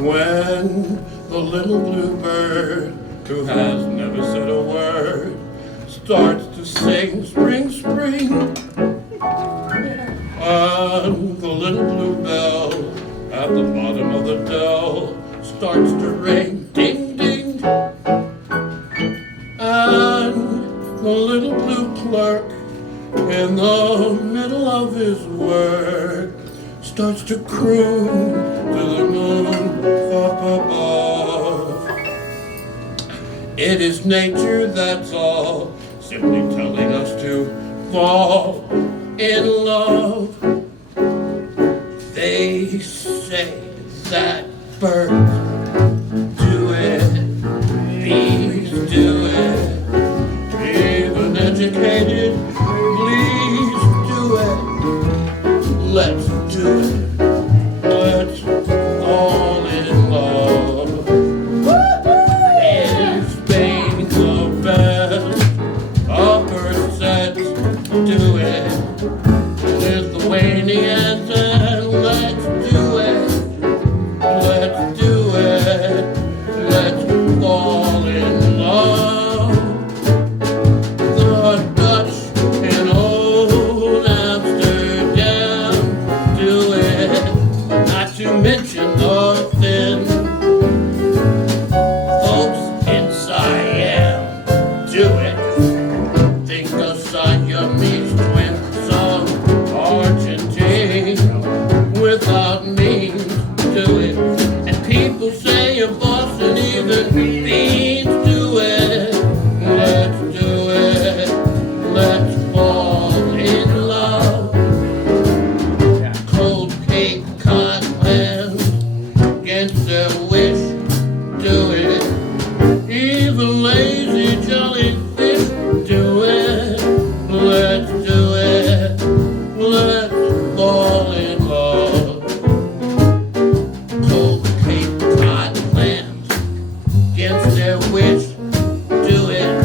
When the little blue bird, who has never said a word, starts to sing spring, spring, and the little blue bell at the bottom of the dell starts to ring, ding, ding, and the little blue clerk in the middle of his work starts to croon to the moon up above. It is nature, that's all, simply telling us to fall in love. They say that birds do it, bees do it, even educated, please do it. Let's do it. Let's fall in love. In Spain, the best upper sets do it. Lithuanians, and let's do it. Let's do it. Let's fall in love. The Dutch in old Amsterdam do it. Not to mention the thin folks in Siam do it. Think of Siamese twins, some Argentine without means do it. And people say in Boston even beans do it. Let's do it. Let's fall in love. Cold Cape Cod land against their wish do it. Even lazy jellyfish do it. Let's do it. Let's fall in love. Cold Cape Cod land against their wish do it.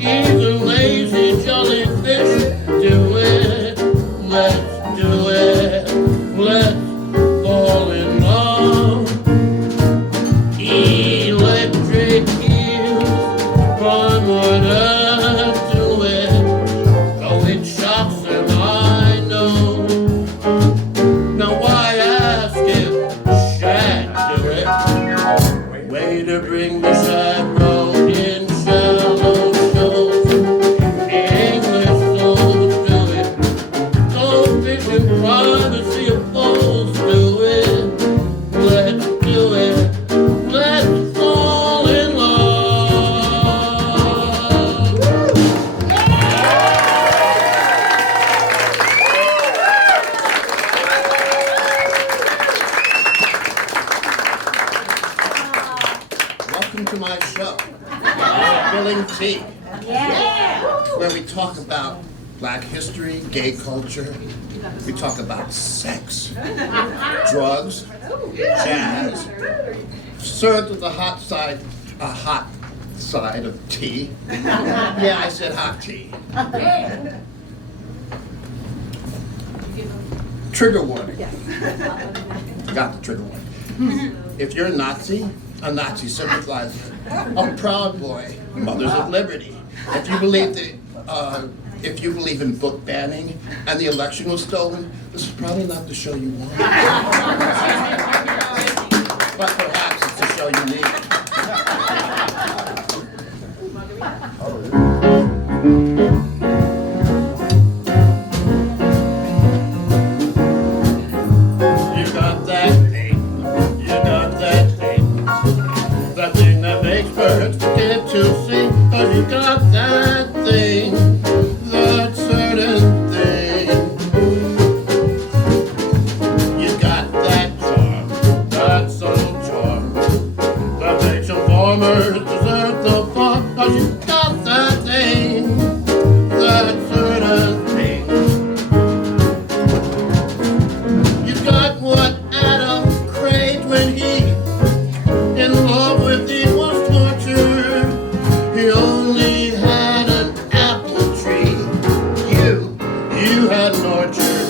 Even lazy jellyfish do it. Let's do it. Let's fall in love. Electric eels run would do it. Though it shocks them, I know. Now why ask if shad do it? Way to bring the shad road in shallow shows. English souls do it. Goldfish in privacy of bowls do it. Let's do it. Let's fall in love. Welcome to my show, Spillin, where we talk about Black history, gay culture. We talk about sex, drugs, jazz, served with a hot side of tea. Yeah, I said hot tea. Trigger warning. Got the trigger warning. If you're a Nazi sympathizer, a Proud Boy, Mothers of Liberty, if you believe in book banning and the election was stolen, this is probably not the show you want. But perhaps it's the show you need. You got that thing, that thing that makes birds forget to sing. Oh, you got that thing, that certain thing. You got that charm, that soul charm, that makes some farmers deserve the farm. Oh, you got that thing, that certain thing. You got what Adam craved when he in love with Eve was tortured. He only had an apple tree. You had an orchard.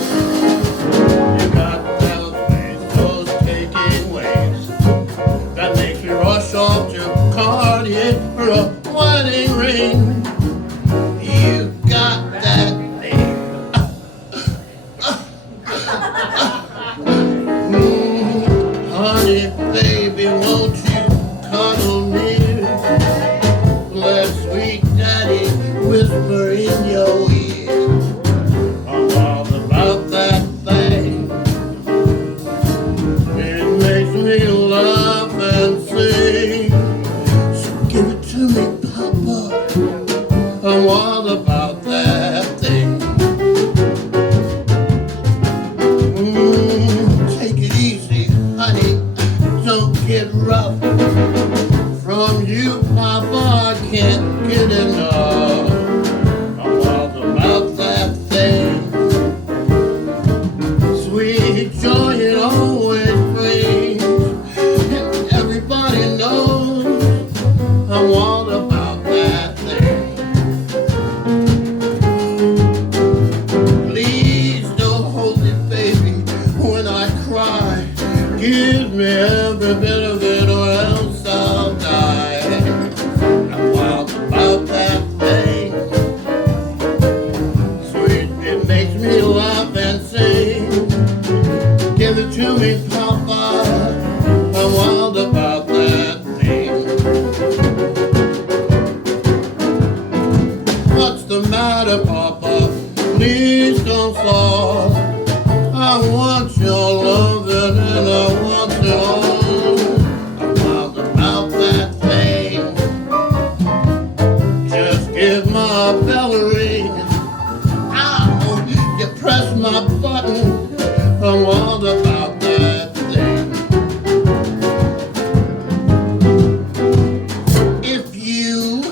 don't fall. I want your loving and I want it all. I'm wild about that thing. Just give my bell a ring. Ow, you press my button. I'm wild about that thing. If you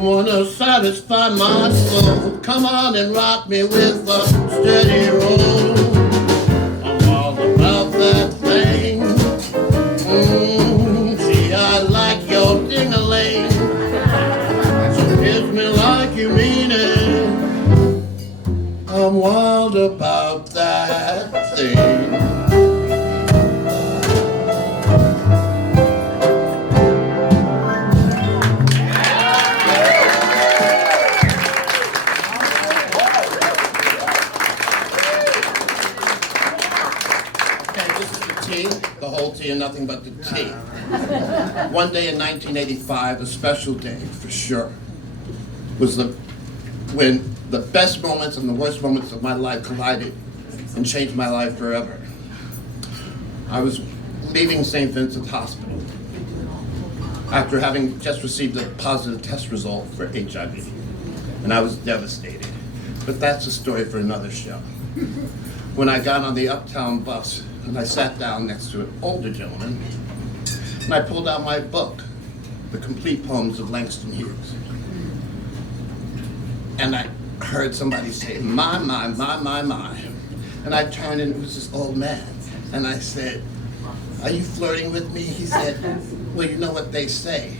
wanna satisfy my soul, come on and rock me with a steady roll. I'm all about that thing. Gee, I like your ding-a-ling. So kiss me like you mean it. I'm wild about that thing. The whole tea and nothing but the tea. One day in 1985, a special day for sure, was when the best moments and the worst moments of my life collided and changed my life forever. I was leaving St. Vincent's Hospital after having just received a positive test result for HIV, and I was devastated. But that's a story for another show. When I got on the Uptown bus, and I sat down next to an older gentleman, and I pulled out my book, The Complete Poems of Langston Hughes. And I heard somebody say, my. And I turned and it was this old man. And I said, are you flirting with me? He said, well, you know what they say.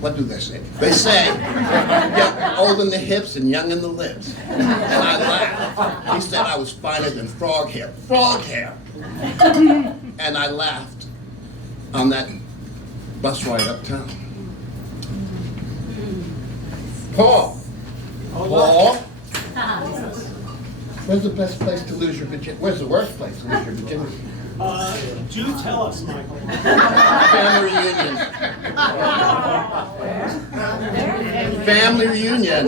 What do they say? They say, you're old in the hips and young in the lips. And I laughed. He said I was finer than frog hair. Frog hair! And I laughed on that bus ride uptown. Paul! Paul! Where's the best place to lose your virginity? Where's the worst place to lose your virginity? Do tell us, Michael. Family reunion. Family reunion.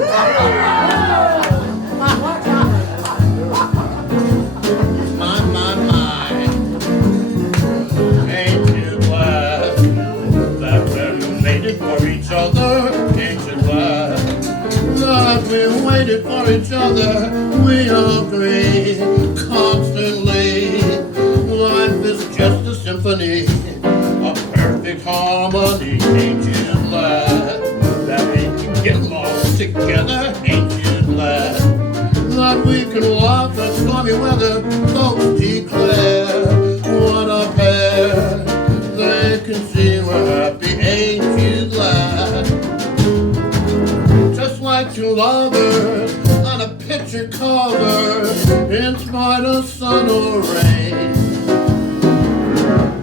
My. Ain't you glad that we waited for each other? Ain't you glad that we waited for each other? We agree constantly. Life is just a symphony, a perfect harmony. Ain't you glad that we can get along together? Ain't you glad that we can laugh at stormy weather? Folks declare, what a pair. They can see we're happy. Ain't you glad? Just like two lovers on a picture cover, in spite of sun or rain,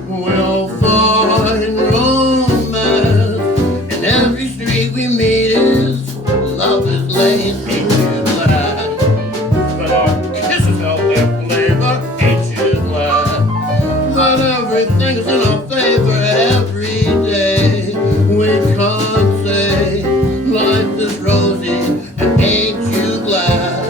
we'll find romance in every street we meet is Lover's Lane. Ain't you glad that our kisses held their flavor? Ain't you glad that everything's in our favor every day? We can't say life is rosy, and ain't you glad?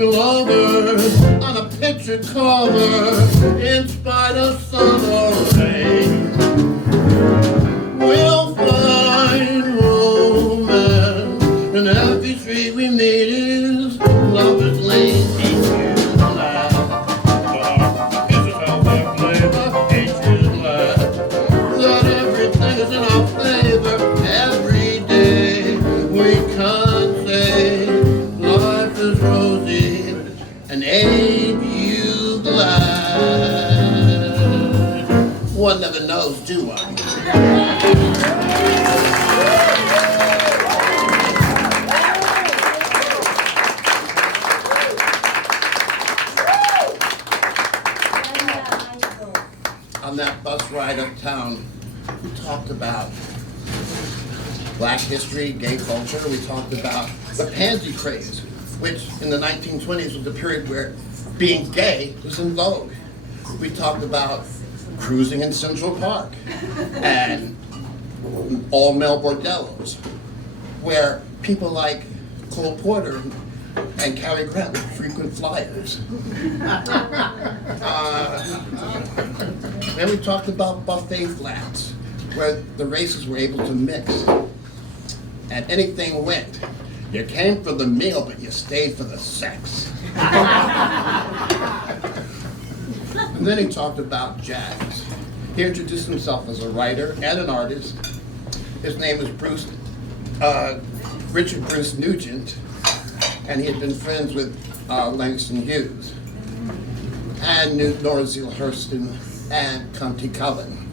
Lovers on a picture cover, in spite of sun or rain, we'll find romance in every street we meet is Lover's Lane. Ain't you glad that our kisses held their flavor? Ain't you glad that everything is in our favor every day? We can't say life is rosy, and ain't you glad? One never knows, do I? On that bus ride uptown, we talked about Black history, gay culture. We talked about the pansy craze, which in the 1920s was the period where being gay was in vogue. We talked about cruising in Central Park and all-male bordellos, where people like Cole Porter and Cary Grant were frequent flyers. Then we talked about buffet flats, where the races were able to mix and anything went. You came for the meal, but you stayed for the sex. And then he talked about jazz. He introduced himself as a writer and an artist. His name is Richard Bruce Nugent, and he had been friends with Langston Hughes and Nora Zeal Hurston and Conti Cullen.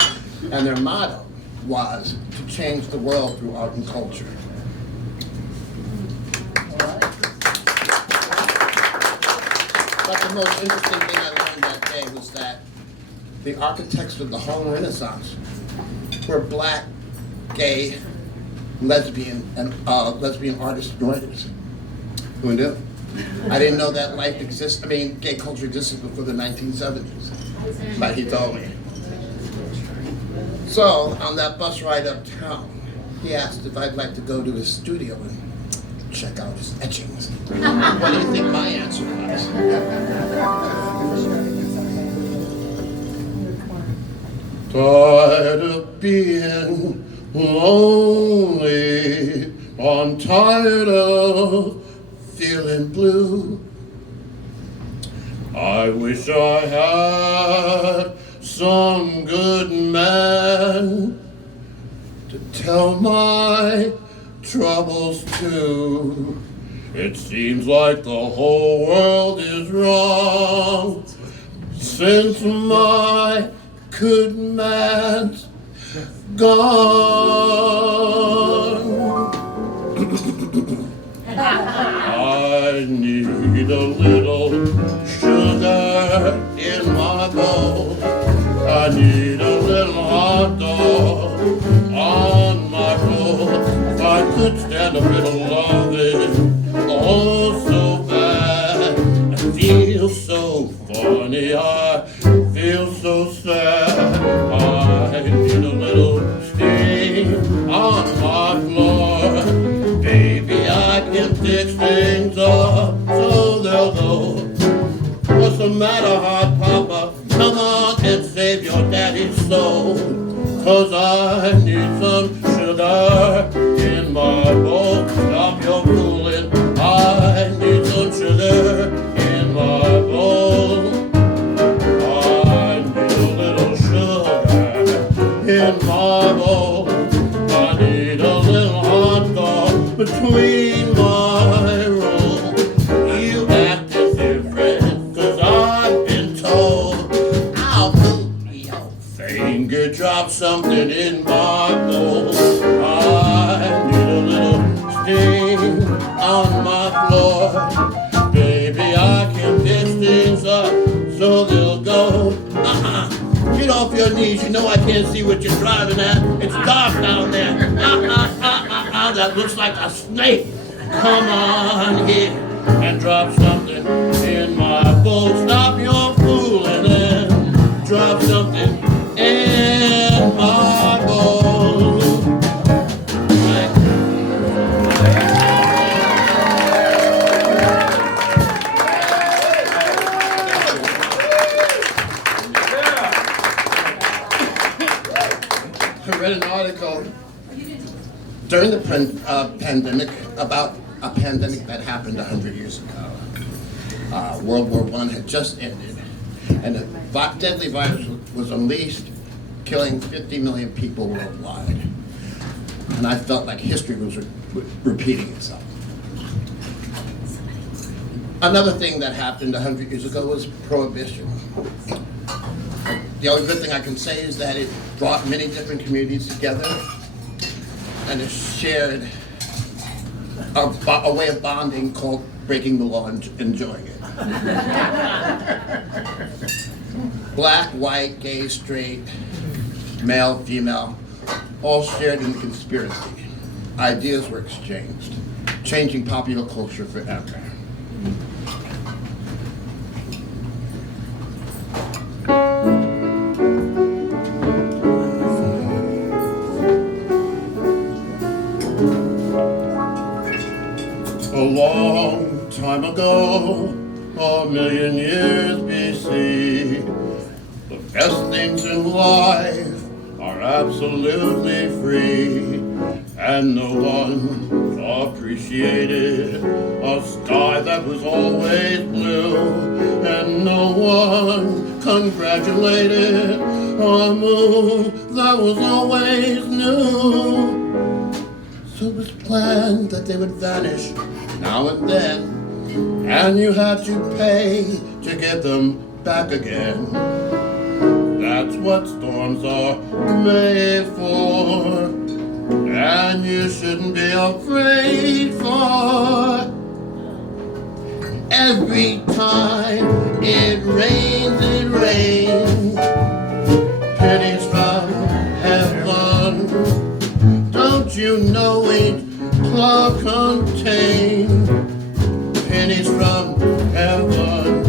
And their motto was to change the world through art and culture. But the most interesting thing I learned that day was that the architects of the Harlem Renaissance were black, gay, lesbian, and lesbian artists and writers. Who knew? I didn't know that life exists. I mean, gay culture existed before the 1970s, but he told me. So on that bus ride uptown, he asked if I'd like to go to his studio and check out his etchings. What do you think my answer was? Tired of being lonely, I'm tired of feeling blue. I wish I had some good man to tell my troubles to. It seems like the whole world is wrong since my good man's gone. I need a little sugar in my bowl. I need a little hot dog on my roll. If I could stand a little loving, oh so bad. I feel so funny, I feel so sad. I need a little stain on my floor. Baby, I can fix things up so they'll go. What's the matter, hot papa? Come on and save your daddy's soul. 'Cause I need some sugar in my bowl. Stop your fooling. I need some sugar in my bowl. I need a little sugar in my bowl. I need a little hot dog between my rolls. You act different, 'cause I've been told I'll move your finger, drop something in my bowl. I need a little stain on my floor. Baby, I can fix things up so they'll go. Get off your knees, you know I can't see what you're driving at. It's dark down there. That looks like a snake. Come on here and drop something in my bowl. Stop your fooling and drop something in my bowl. I read an article during the pandemic about a pandemic that happened 100 years ago. World War I had just ended, and a deadly virus was unleashed, killing 50 million people worldwide. And I felt like history was repeating itself. Another thing that happened 100 years ago was Prohibition. The only good thing I can say is that it brought many different communities together, and it shared a way of bonding called breaking the law and enjoying it. Black, white, gay, straight, male, female, all shared in the conspiracy. ideas were exchanged, changing popular culture forever. A long time ago, a million years BC, the best things in life are absolutely free, and no one appreciated a sky that was always blue, and no one congratulated a moon that was always new. So it was planned that they would vanish now and then, and you had to pay to get them back again. That's what storms are made for, and you shouldn't be afraid for. Every time it rains, pennies from heaven. Don't you know each cloud contains pennies from heaven?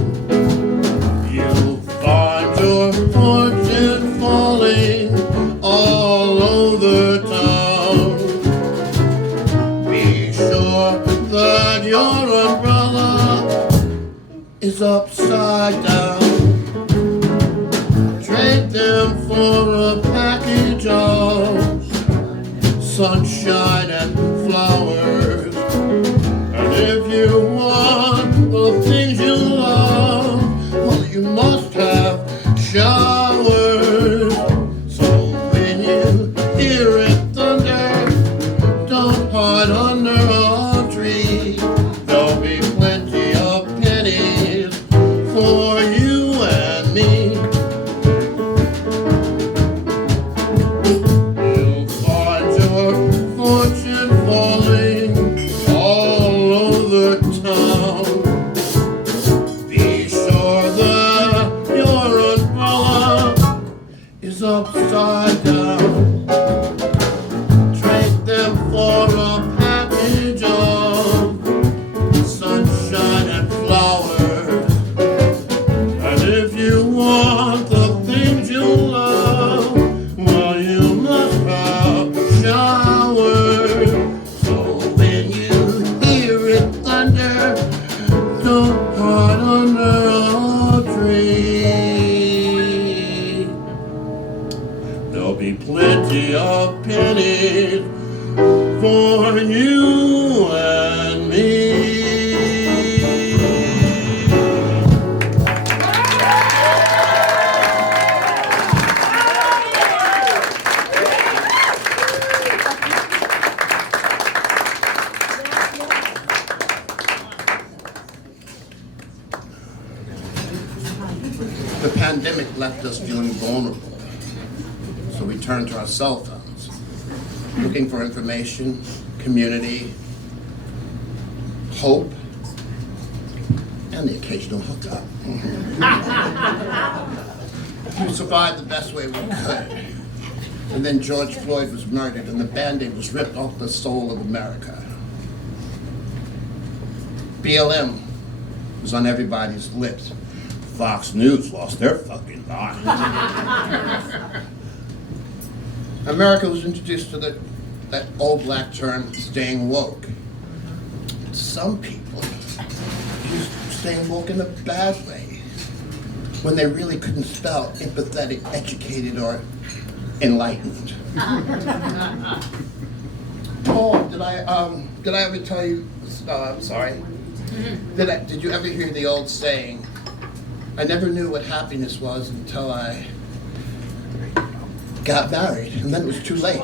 You'll find your fortune falling all over town. Be sure that your umbrella is upside down. Trade them for a package of sunshine and flowers. And if you want the things you love, well, you must have showers. So when you hear it thunder, don't hide under a tree. There'll be plenty of pennies for you and me. You'll find your fortune falling all over town. Be sure that your umbrella is upside down. Trade them for a package of sunshine and flowers. And if you want the things you love, well, you must have showers. So when you hear it thunder, don't hide under a tree. There'll be plenty of pennies for you and me. The pandemic left us feeling vulnerable, so we turned to our cell phones, looking for information, community, hope, and the occasional hookup. We survived the best way we could. And then George Floyd was murdered and the Band-Aid was ripped off the soul of America. BLM was on everybody's lips. Fox News lost their fucking mind. America was introduced to that old black term, staying woke. Some people used staying woke in a bad way, when they really couldn't spell empathetic, educated, or enlightened. Paul, did I ever tell you? I'm sorry. Did you ever hear the old saying? I never knew what happiness was until I got married, and then it was too late.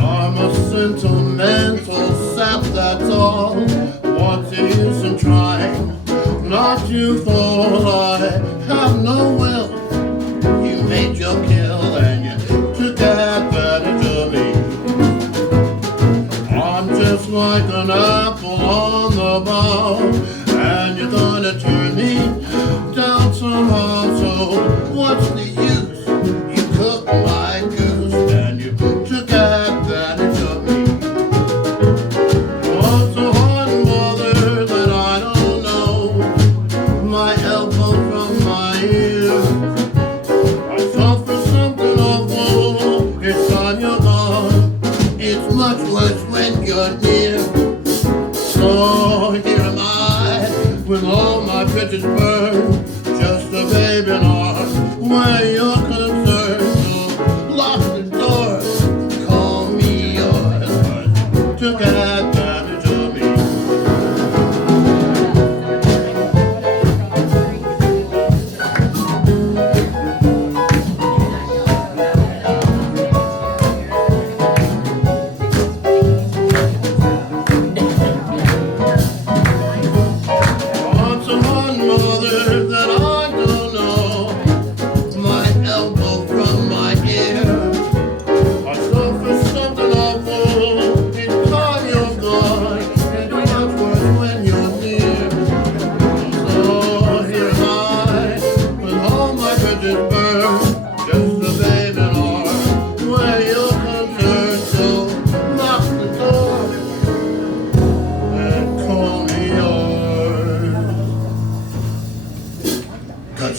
I'm a sentimental sap, that's all. What's the use in trying not to fall? I have no will. You made your kill and you took advantage of me. I'm just like apple on the bough, and you're gonna turn me down somehow. So what's the use? You cooked my goose, and you took advantage of me. What's so hard, mother, that I don't know? My elbow from my ear. I thought for something awful, it's time you're gone. It's much worse when you're near. So here am I, with all my bridges burned, just a baby in arms where you're concerned. So lock the door, call me yours, 'cause you took advantage of me.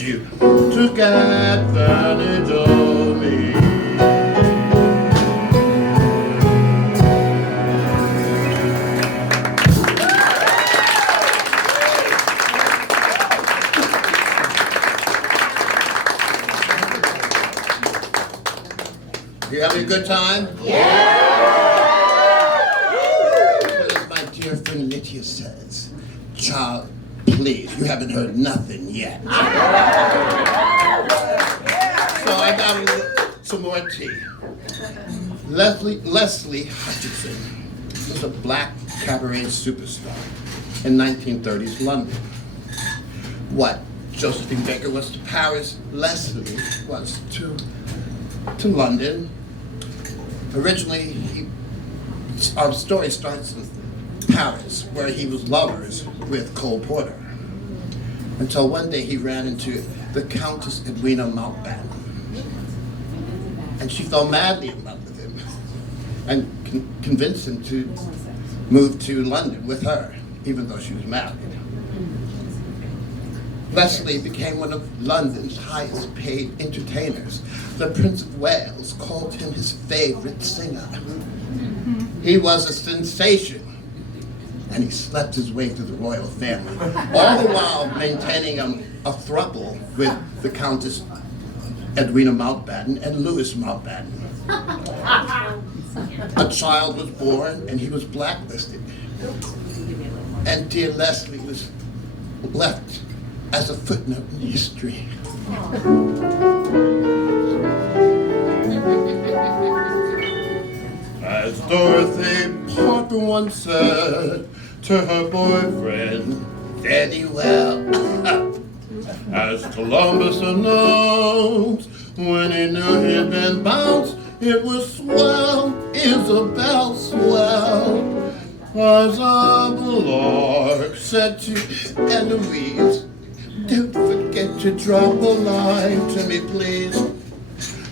You took advantage of me. You having a good time? Yeah! Well, as my dear friend Lydia says, child, please, you haven't heard nothing yet. So I got some more tea. Leslie Hutchinson was a black cabaret superstar in 1930s London. What Josephine Baker was to Paris, Leslie was to London. Originally, our story starts in Paris, where he was lovers with Cole Porter, until one day he ran into the Countess Edwina Mountbatten, and she fell madly in love with him and convinced him to move to London with her, even though she was married. Leslie became one of London's highest paid entertainers. The Prince of Wales called him his favorite singer. He was a sensation, and he slept his way through the royal family, all the while maintaining a throuple with the Countess Edwina Mountbatten and Louis Mountbatten. A child was born, and he was blacklisted. And dear Leslie was left as a footnote in history. As Dorothy Parker once said to her boyfriend, Danny Well, as Columbus announced when he knew he'd been bounced, it was swell, Isabel, swell. As Abelard said to Eloise, don't forget to drop a line to me, please.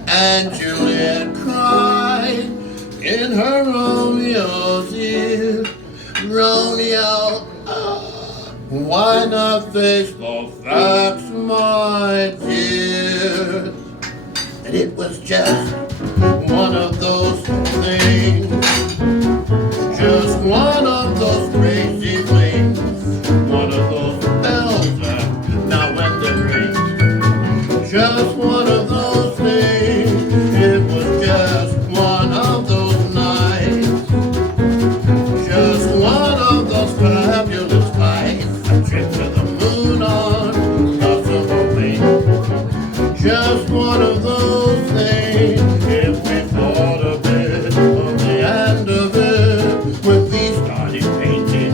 And Juliet cried in her Romeo's ear, Romeo, why not face the facts, my dear? And it was just one of those things, just one of those crazy things, one of those bells that now when they ring, just one of those things. It was just one of those nights, just one of those fabulous nights, a trip to the moon on Gossamer Bay. Just one of those things. If we thought a bit of the end of it, when we started painting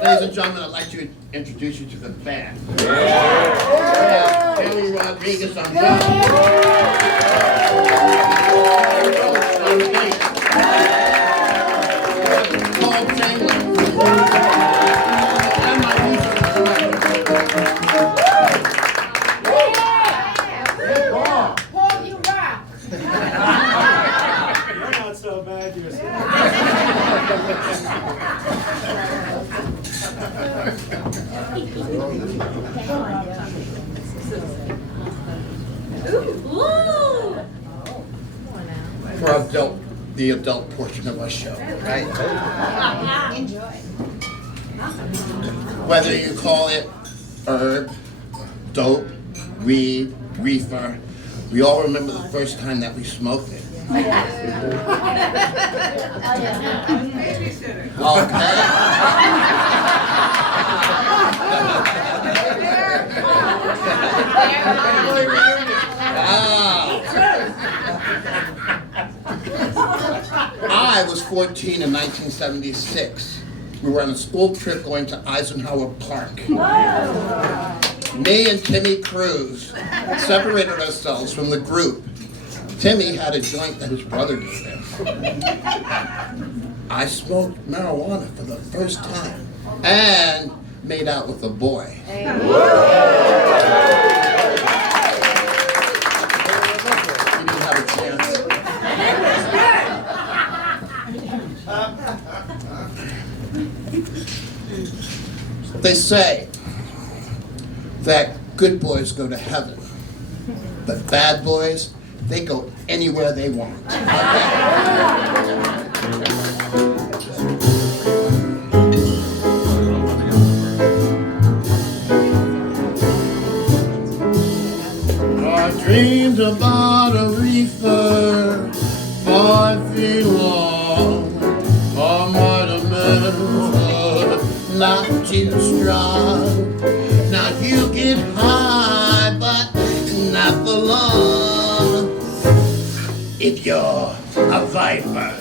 Ladies and gentlemen, I'd like to introduce you to the band. Yeah. Kelly Rodriguez on drums. Paul Chamlin. And my music Paul, you rock. You're not so bad yourself. for the adult portion of our show, right? Enjoy. Whether you call it herb, dope, weed, reefer, we all remember the first time that we smoked it. I was 14 in 1976. We were on a school trip going to Eisenhower Park. Me and Timmy Cruz separated ourselves from the group. Timmy had a joint that his brother gave him. I smoked marijuana for the first time and made out with a boy. You didn't have a chance. They say that good boys go to heaven, but bad boys, they go anywhere they want. I dreamed about a reefer 5 feet long. I might have meant not too strong. Now you get high, but not for long. If you're a viper.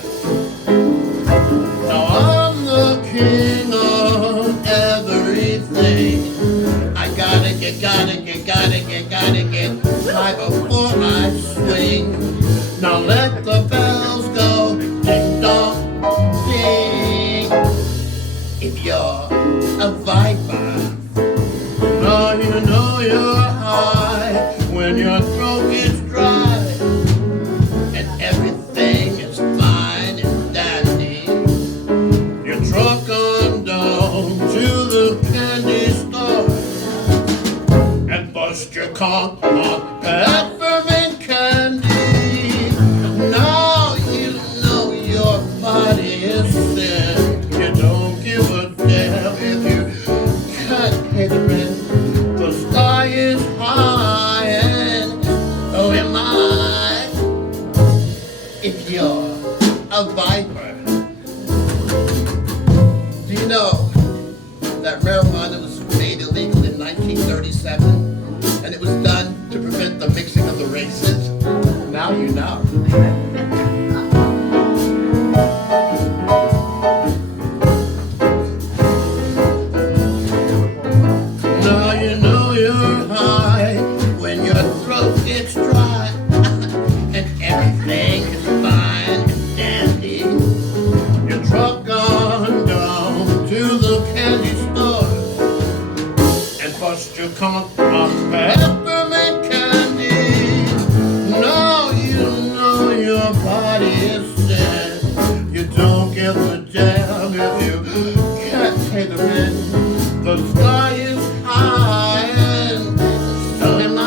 Now I'm the king of everything. I gotta get high before I swing. Now let the bells go, ding dong, ding. If you're a viper, now you know you're high when your throat gets dry and everything is fine and dandy. You truck on down to the candy store and bust your conch on peppermint candy. Now you know your body is sin. You don't give a damn if you can't hit it. The sky is high and so am I. If you're a viper. Do you know that marijuana was made illegal in 1937? And it was done to prevent the mixing of the races? Now you know. Now you know you're high when your throat gets dry and everything is fine and dandy. You truck on down to the candy store and bust your conch on peppermint candy. Now you know your body is sad. You don't give a damn if you can't pay the rent. The sky is high and so am I.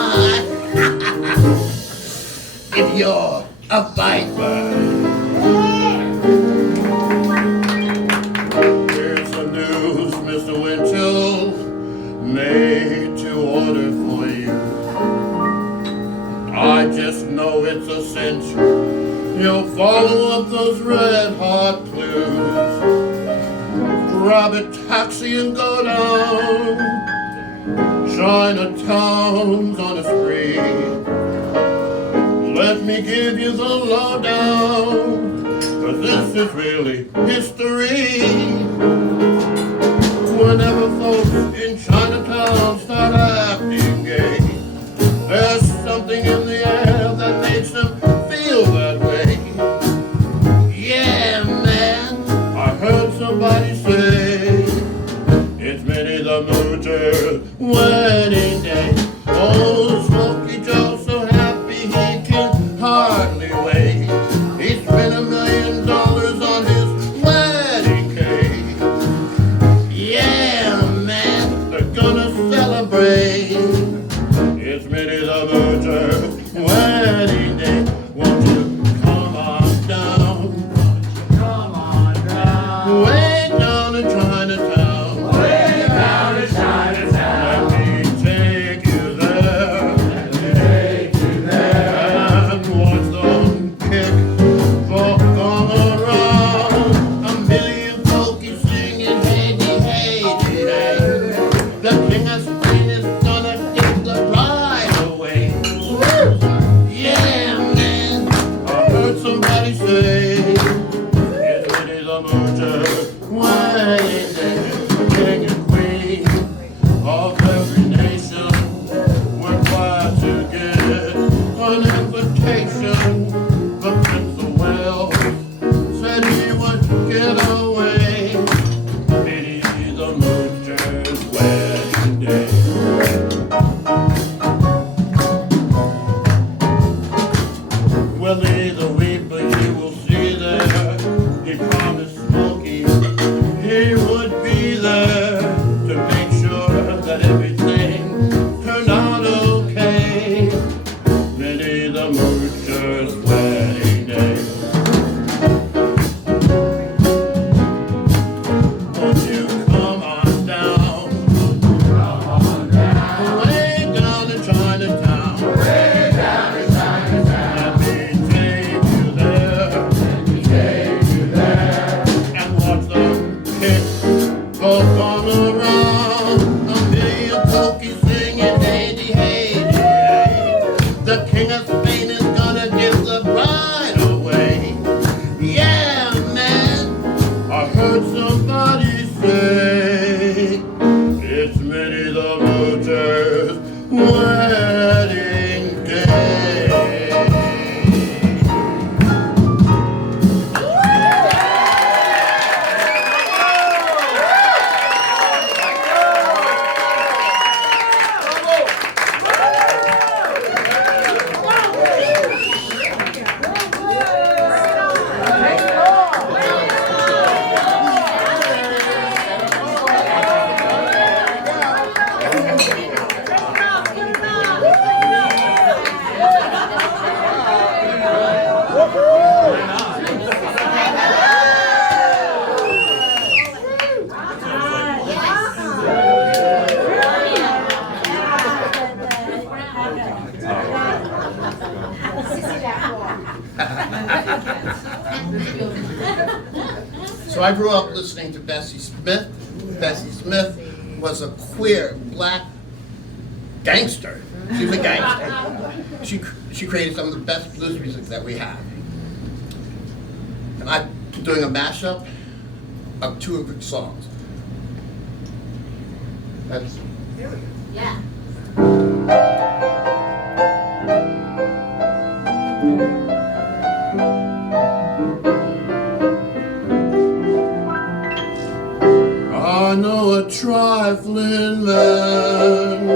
If you're a viper. Here's the news, Mr. Winchell, made to order for you. I just know it's a cinch. You'll follow up those red hot clues. Grab a taxi and go down. Chinatown's on a spree. Let me give you the lowdown, 'cause this is really history. folk all around, a million folkies singing, hey, hey, hey. The king of Spain is gonna give the bride away. Yeah, man, I heard somebody say it's Minnie the Moocher's wedding day. So I grew up listening to Bessie Smith. Bessie Smith was a queer black gangster. She was a gangster. She created some of the best blues music that we have. And I'm doing a mashup of two of her songs. That's Yeah. I know a trifling man,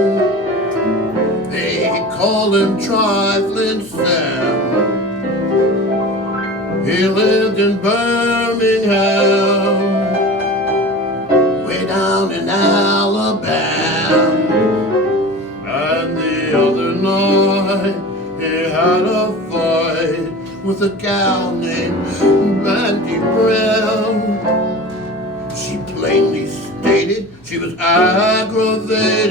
they call him Trifling Sam. He lived in Birmingham, way down in Alabama. And the other night he had a fight with a gal named Mandy Brown. She plainly stated she was aggravated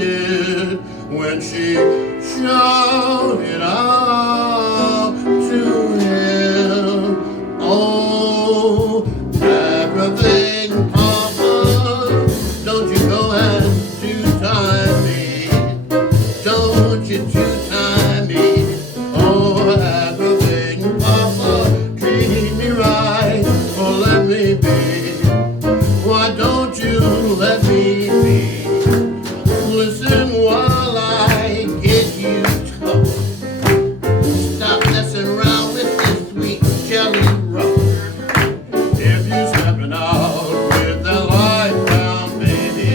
when she shouted out to him, "Oh, aggravating papa, don't you go and two-time me, don't you two-time me, oh, aggravating papa, treat me right, or let me be. Why don't you let me be? Listen while I get you toast. Stop messing around with this sweet jelly roll. If you're stepping out with that light down, baby,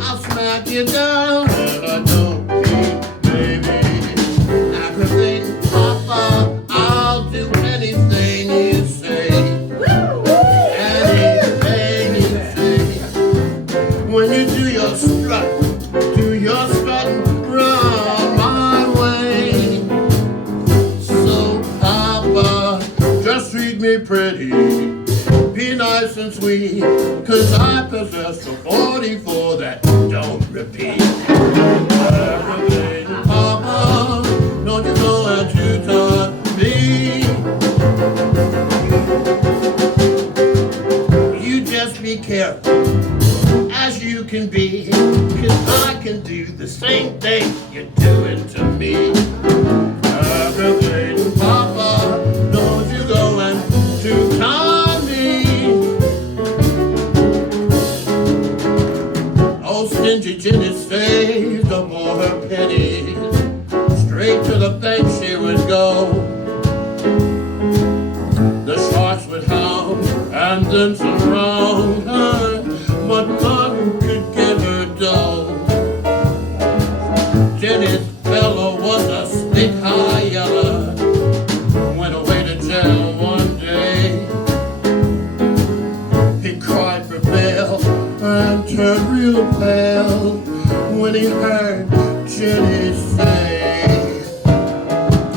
I'll smack you down and I don't mean baby. Aggravating papa, I'll do anything you say. When you do your strut round my way. So papa, just treat me pretty, be nice and sweet, 'cause I possess the 44 that don't repeat. Aggravating papa, don't you go and two-time me. You just be careful as you can be, 'cause I can do the same thing you're doing to me. Aggravating papa, don't you go and two-time me. Oh, stingy Jenny saved up all her pennies, straight to the bank she would go. The sharks would hound and then surround her, but none could get her dough. Jenny's fellow was a stick high yeller, went away to jail one day. He cried for bail and turned real pale when he heard Jenny say,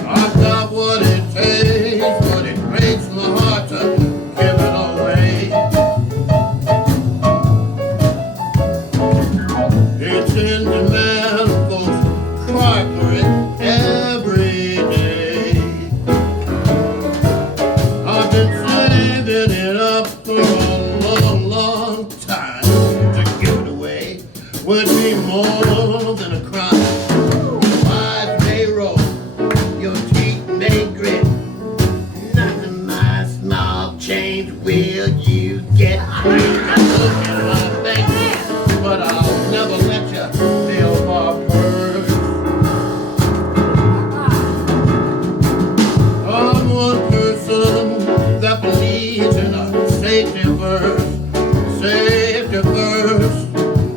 "I've got what it takes, but it breaks my heart to give it away." It's in demand, folks cry for it every day. I've been saving it up for a long, long time. would be more than a crime. Your eyes may roll, your teeth may grit. Nothing my small change will you get. I look at my thing, but I'll never let you feel my purse. I'm one person that believes in a safety first. Safety first.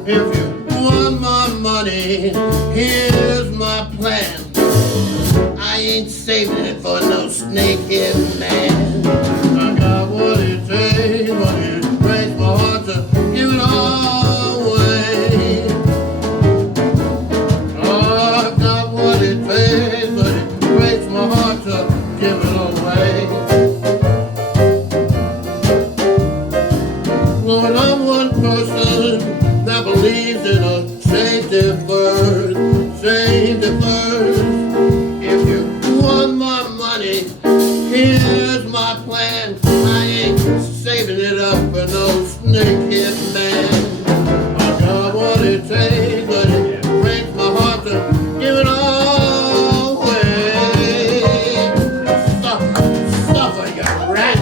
If you want my money, here's my plan. I ain't saving it for no snakehead man. I got what it takes, but it breaks my heart to give it all away. I've got what it takes, but it breaks my heart to give it away. Lord, I'm one person that believes in a safety first, safety first. If you want my money, here's my plan. I ain't saving it up for no snakehead man. I got what it takes, but it breaks my heart to give it all away. Suffer, you rat.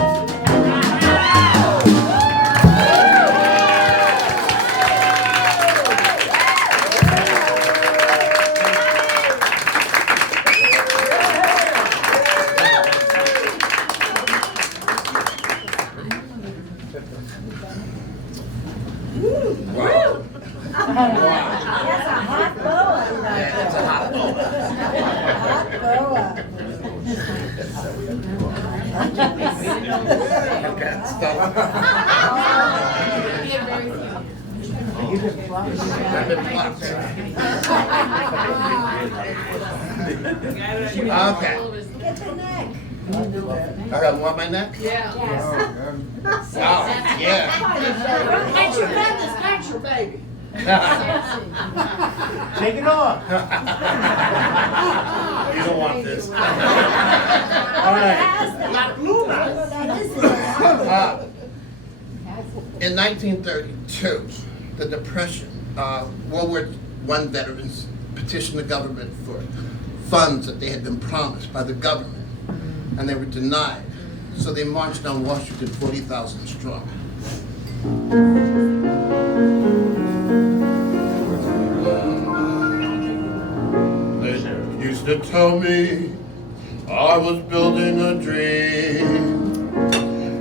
Wow. That's a hot boa. Yeah, it's a hot boa. Hot boa. Okay, stop. I've been blocked. Okay. Get the neck. I got one on my neck? Yes. Oh, yeah. Catch your feathers, catch your baby. Take it off. You don't want this. All Has right. that. That is it. In 1932, the Depression, World War I veterans petitioned the government for funds that they had been promised by the government, and they were denied. So they marched on Washington 40,000 strong. They used to tell me I was building a dream,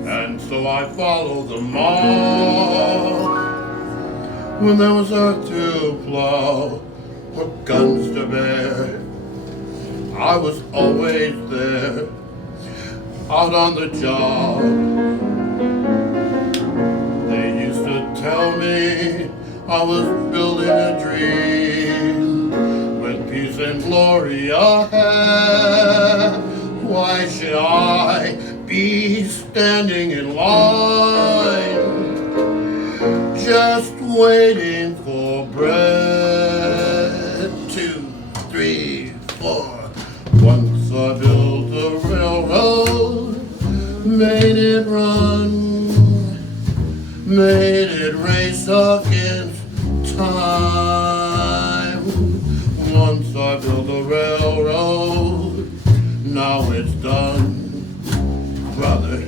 and so I followed them all. When there was earth to plow or guns to bear, I was always there, out on the job. They used to tell me I was building a dream with peace and glory ahead. Why should I be standing in line, just waiting for bread? 2, 3, 4. Once I built a railroad, made it run, made it race against time. Once I built a railroad, now it's done. Brother,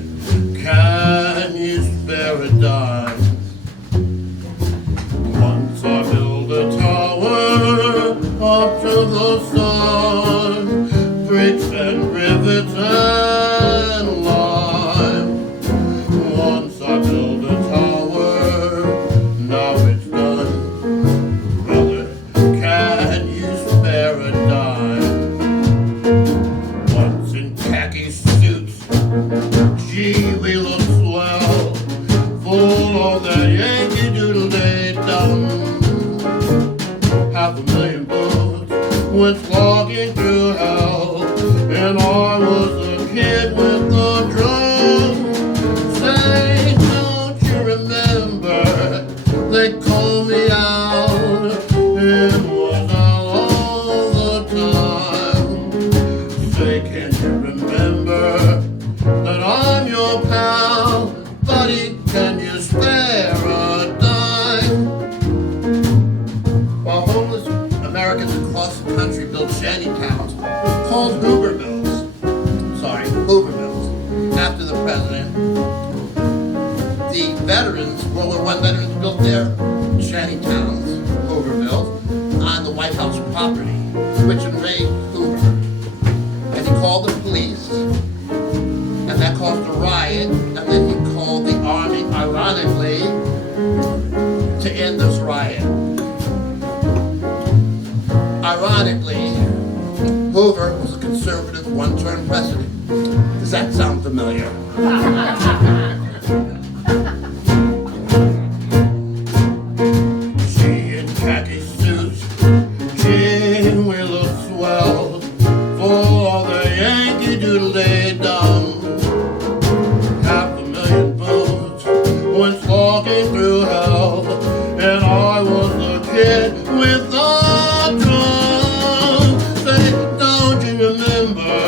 can you spare a dime? Once I built a tower up to the sun, bricks and rivets and lime. Once I built a tower, now it's done. Brother, can you spare a dime? Once in khaki suits, gee, we look swell, full of that Yankee Doodle Day dum. 500,000 bullets went slogging through hell, and I was a kid with a drum. Say, don't you remember, they called me out, it was all the time. Say, can you remember that I'm your pal, buddy, can you spare a dime? shantytowns, Hooverville, on the White House property, which enraged Hoover. And he called the police, and that caused a riot, and then he called the army, ironically, to end this riot. Ironically, Hoover was a conservative one-term president. Does that sound familiar? She in khaki suits, gee, we look swell for the Yankee Doodle Day dum. 500,000 votes went slogging through hell, and I was the kid with the drum. Say, don't you remember?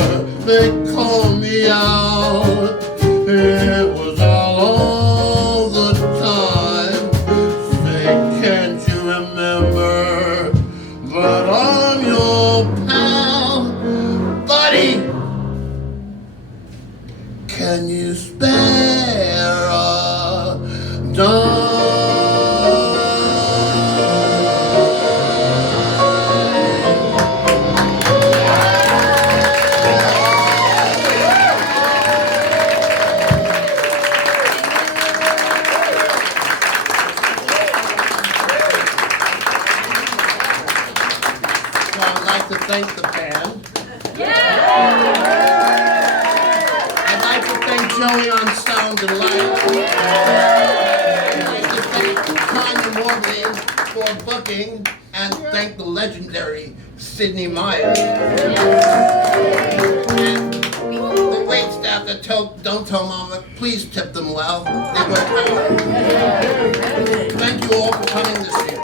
They called me out. It was all the time. Say, can't you remember? But I'm your pal, buddy. Can you spare a dime? So I'd like to thank the band. I'd like to thank Joey on sound and light. I'd like to thank Tanya Morley for booking, and thank the legendary Sidney Myers. And the wait staff that don't tell Mama, please tip them well. They work hard. Thank you all for coming this year.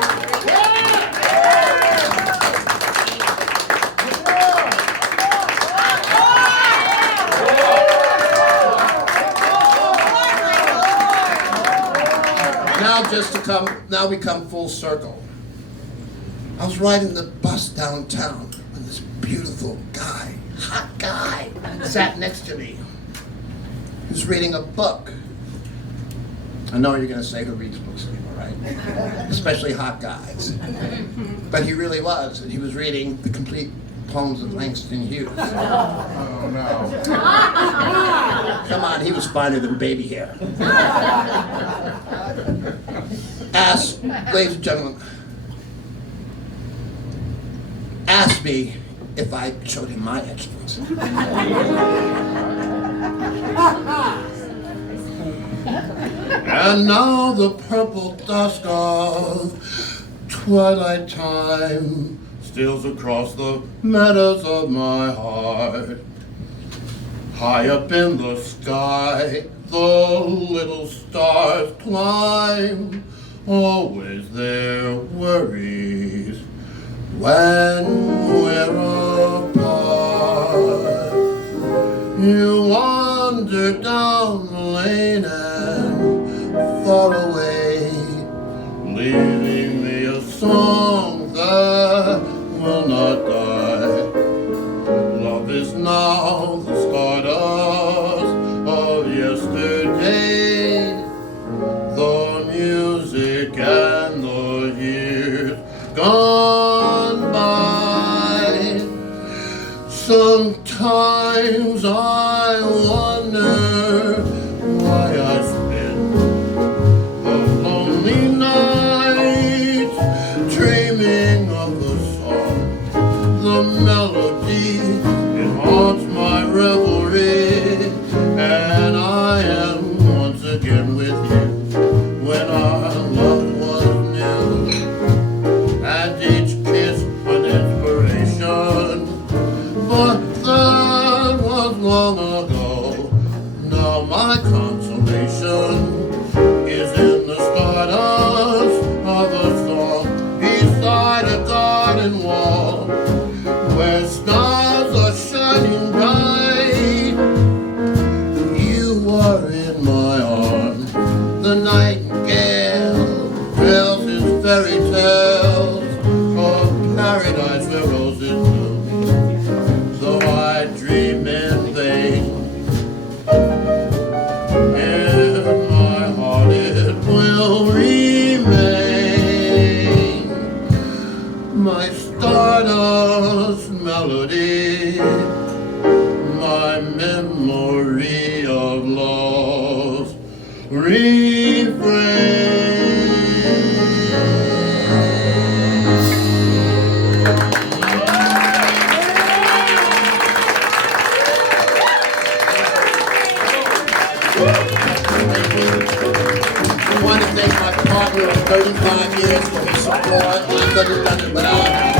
Now we come full circle. I was riding the bus downtown when this beautiful guy, hot guy, sat next to me. He was reading a book. I know you're going to say who reads books anymore, right? Especially hot guys. But he really was, and he was reading the complete poems of Langston Hughes. Oh no. Come on, he was finer than baby hair. Ladies and gentlemen, asked me if I showed him my excellence. And now the purple dusk of twilight time steals across the meadows of my heart. High up in the sky, the little stars climb. Always their worries when we're apart. You wander down the lane and far away, leaving me a song that will not die. Love is now the stardust of yesterday, the music and the years gone by. Sometimes I wonder why I spend a lonely night dreaming of the song, the melody, it haunts my revelry, and I am once again with you when our love was new, and each kiss an inspiration. But that was long ago. Now my consolation is in the stardust of a song beside a garden wall, where stars are shining bright. You are in my arms. The nightingale tells his fairy tales of paradise where roses bloom. Though I dream in vain, in my heart it will remain. melody, my memory of love's refrain. I want to thank my partner of 35 years for his support. I couldn't have done it without him.